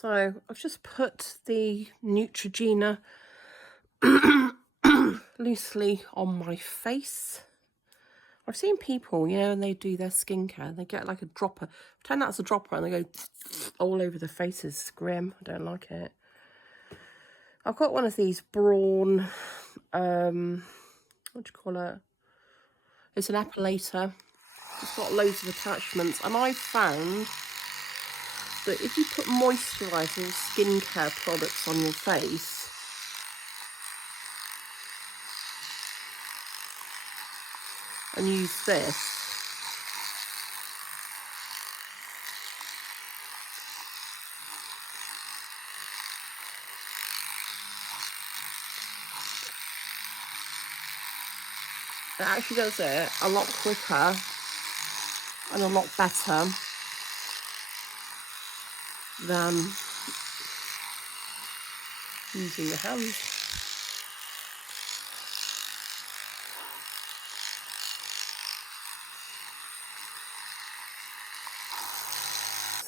So I've just put the Neutrogena loosely on my face. I've seen people, when they do their skincare, they get like a dropper. Pretend that's a dropper and they go all over the face. It's grim. I don't like it. I've got one of these Braun, what do you call it? It's an epilator. It's got loads of attachments. And I found that if you put moisturiser or skincare products on your face, and use this, it actually does it a lot quicker and a lot better than using your hands.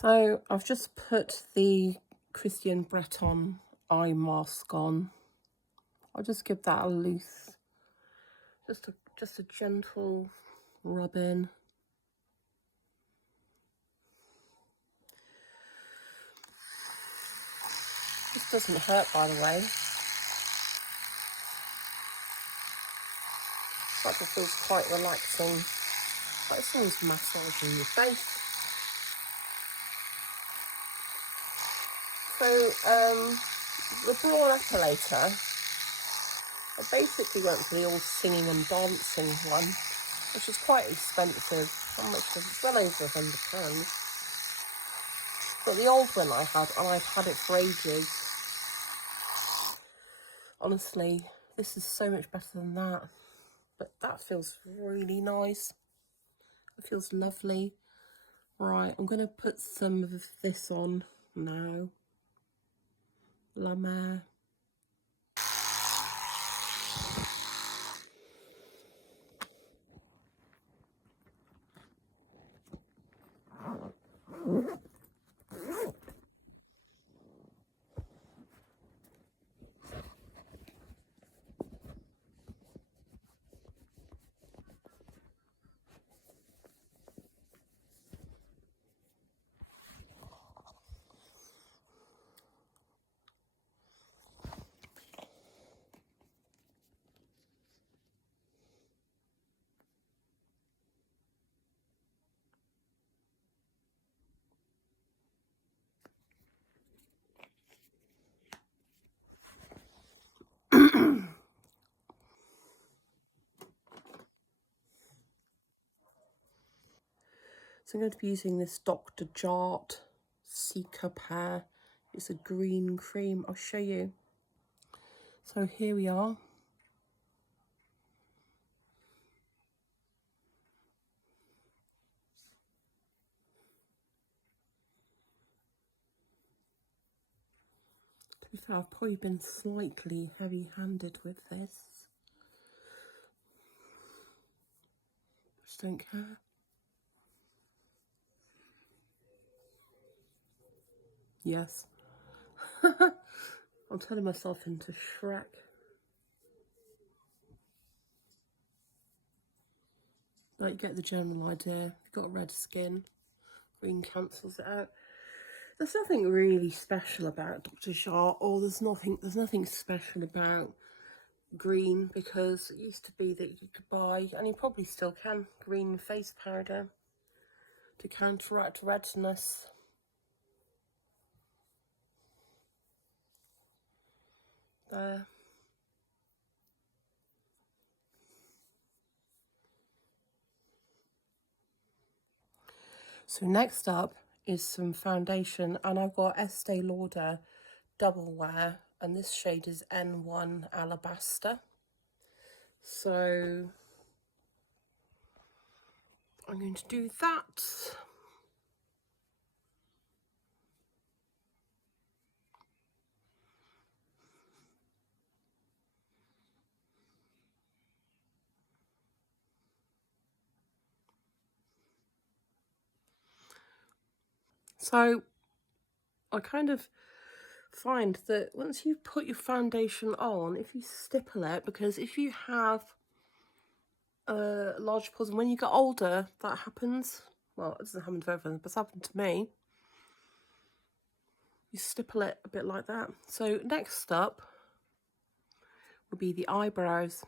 So I've just put the Christian Breton eye mask on. I'll just give that a loose, just a gentle rub in. This doesn't hurt, by the way. That just feels quite relaxing. Like someone's massaging your face. So the Braun epilator, I basically went for the all singing and dancing one, which is quite expensive. How much was it? Well over £100. But the old one I had, and I've had it for ages. Honestly, this is so much better than that. But that feels really nice. It feels lovely. Right, I'm going to put some of this on now. La Mer. So I'm going to be using this Dr. Jart Cicapair. It's a green cream. I'll show you. So here we are. To be fair, I've probably been slightly heavy-handed with this. Just don't care. Yes. I'm turning myself into Shrek. But you get the general idea. If you've got red skin, green cancels it out. There's nothing really special about Dr. Jart, or there's nothing special about green, because it used to be that you could buy, and you probably still can, green face powder to counteract redness. There. So next up is some foundation, and I've got Estee Lauder Double Wear, and this shade is N1 Alabaster. So I'm going to do that. So I kind of find that once you put your foundation on, if you stipple it, because if you have large pores, and when you get older, that happens. Well, it doesn't happen to everyone, but it's happened to me. You stipple it a bit like that. So next up will be the eyebrows.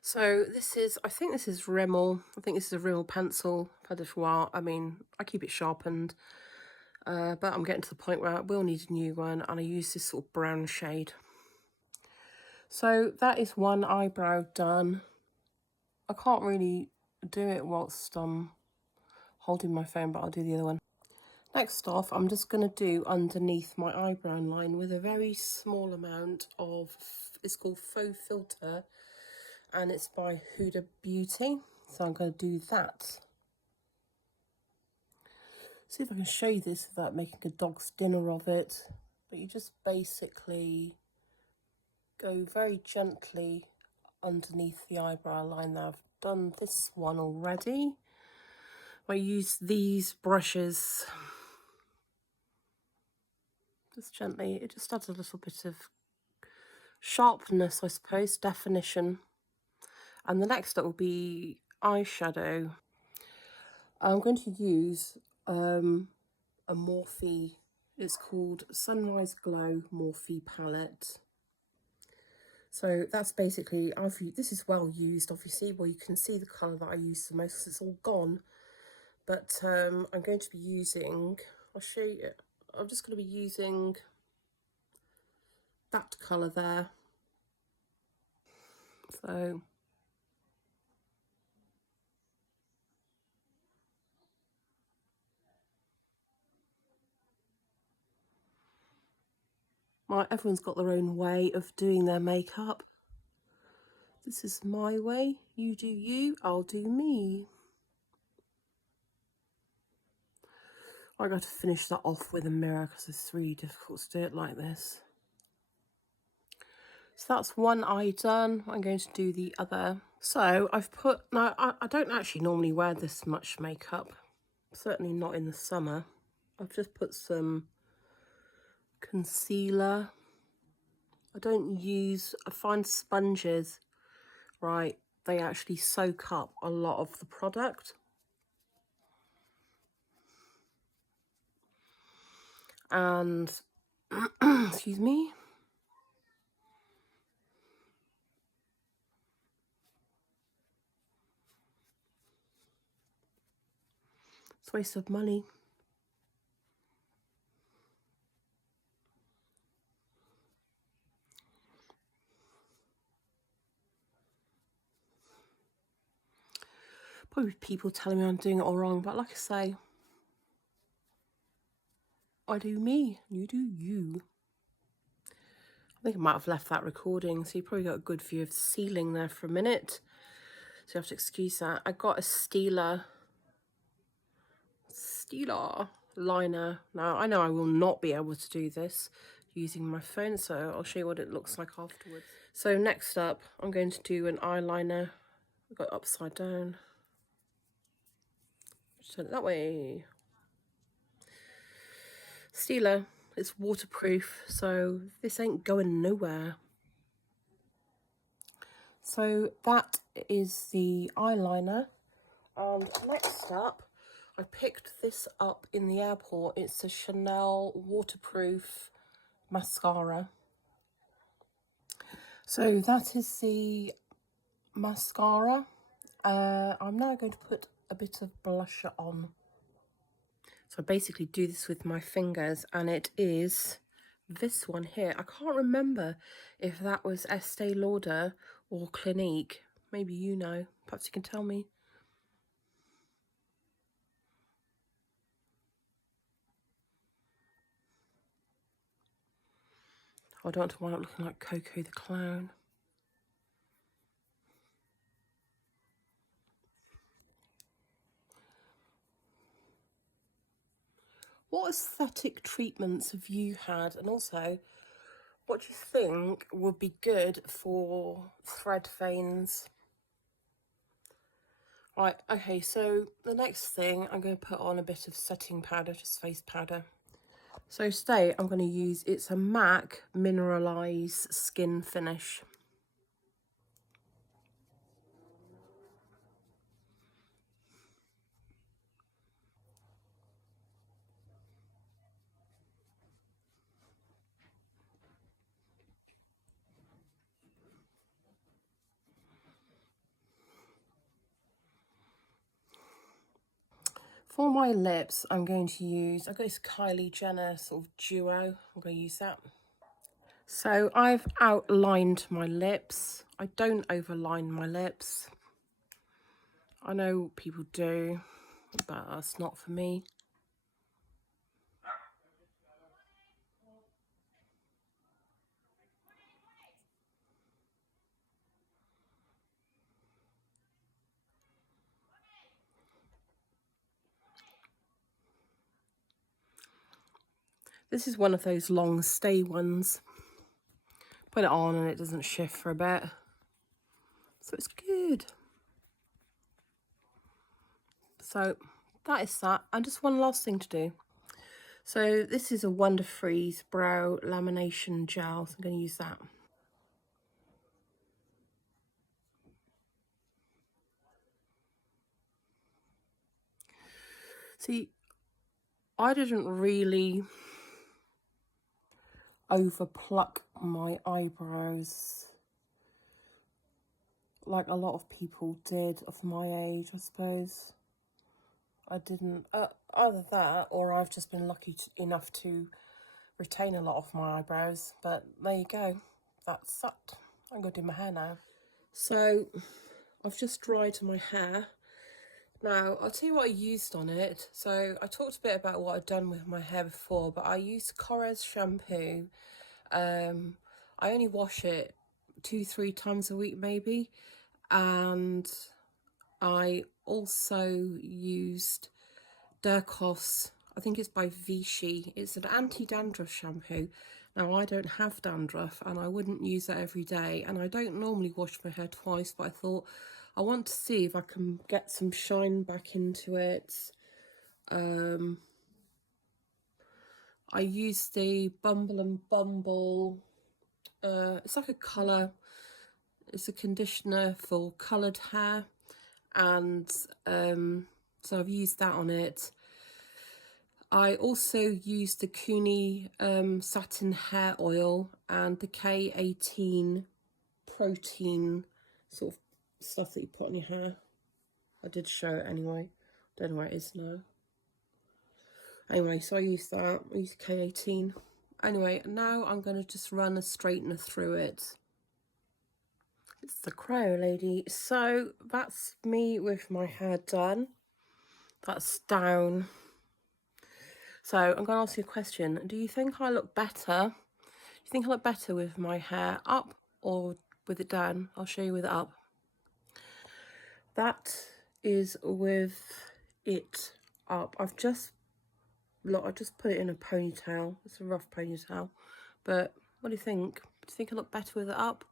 So this is, I think this is Rimmel. I think this is a Rimmel pencil. I've had it for a while. I mean, I keep it sharpened. But I'm getting to the point where I will need a new one, and I use this sort of brown shade. So that is one eyebrow done. I can't really do it whilst I'm holding my phone, but I'll do the other one. Next off, I'm just going to do underneath my eyebrow line with a very small amount of, it's called Faux Filter, and it's by Huda Beauty. So I'm going to do that. See if I can show you this without making a dog's dinner of it. But you just basically go very gently underneath the eyebrow line. Now I've done this one already. I use these brushes just gently. It just adds a little bit of sharpness, I suppose, definition. And the next up will be eyeshadow. I'm going to use a Morphe. It's called Sunrise Glow Morphe palette. So that's basically, this is well used, obviously. Well, you can see the colour that I use the most because it's all gone. But I'm going to be using, I'll show you, I'm just going to be using that colour there. So everyone's got their own way of doing their makeup. This is my way. You do you, I'll do me. I got to finish that off with a mirror because it's really difficult to do it like this. So that's one eye done. I'm going to do the other. So I've put, now I don't actually normally wear this much makeup, certainly not in the summer. I've just put some concealer. I find sponges, right, they actually soak up a lot of the product. And, excuse me. It's a waste of money. Probably people telling me I'm doing it all wrong, but like I say, I do me, you do you. I think I might have left that recording, so you probably got a good view of the ceiling there for a minute. So you have to excuse that. I got a Stila liner. Now, I know I will not be able to do this using my phone, so I'll show you what it looks like afterwards. So next up, I'm going to do an eyeliner. I've got it upside down. Just turn it that way. Stila, it's waterproof, so this ain't going nowhere. So that is the eyeliner. And next up, I picked this up in the airport. It's a Chanel waterproof mascara. So that is the mascara. I'm now going to put a bit of blusher on. So I basically do this with my fingers, and it is this one here. I can't remember if that was Estee Lauder or Clinique. Maybe you know. Perhaps you can tell me. I don't want to wind up looking like Coco the Clown. What aesthetic treatments have you had? And also, what do you think would be good for thread veins? Right, okay, so the next thing, I'm going to put on a bit of setting powder, just face powder. So today I'm going to use, it's a MAC Mineralize Skin Finish. For my lips, I'm going to use, I've got this Kylie Jenner sort of duo. I'm going to use that. So I've outlined my lips. I don't overline my lips. I know people do, but that's not for me. This is one of those long stay ones. Put it on and it doesn't shift for a bit. So it's good. So that is that. And just one last thing to do. So this is a Wonder Freeze Brow Lamination Gel. So I'm going to use that. See, I didn't really over pluck my eyebrows like a lot of people did of my age, I suppose. I didn't, either that or I've just been lucky enough to retain a lot of my eyebrows, but there you go, that sucked. I'm going to do my hair now. So I've just dried my hair. Now, I'll tell you what I used on it. So I talked a bit about what I'd done with my hair before, but I used Korres shampoo. I only wash it 2-3 times a week maybe. And I also used Durkos, I think it's by Vichy. It's an anti-dandruff shampoo. Now, I don't have dandruff and I wouldn't use that every day. And I don't normally wash my hair twice, but I thought I want to see if I can get some shine back into it. I used the Bumble and Bumble. It's like a colour. It's a conditioner for coloured hair. And so I've used that on it. I also used the Kuni Satin Hair Oil and the K18 protein sort of stuff that you put on your hair. I did show it anyway. Don't know where it is now. Anyway, so I used that. I used K18. Anyway, now I'm going to just run a straightener through it. It's the Crow Lady. So that's me with my hair done. That's down. So I'm going to ask you a question. Do you think I look better? Do you think I look better with my hair up or with it down? I'll show you with it up. That is with it up. I just put it in a ponytail. It's a rough ponytail. But what do you think? Do you think I look better with it up?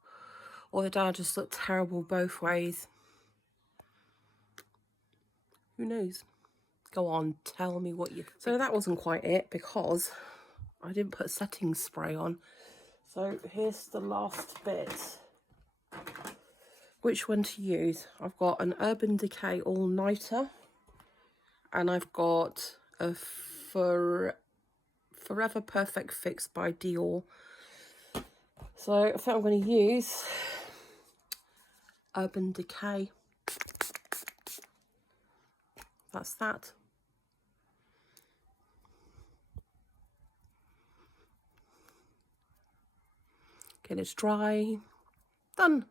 Or the down just look terrible both ways? Who knows? Go on, tell me what you think. So that wasn't quite it because I didn't put setting spray on. So here's the last bit. Which one to use? I've got an Urban Decay All Nighter. And I've got a Forever Perfect Fix by Dior. So I think I'm going to use Urban Decay. That's that. Okay, let's dry. Done.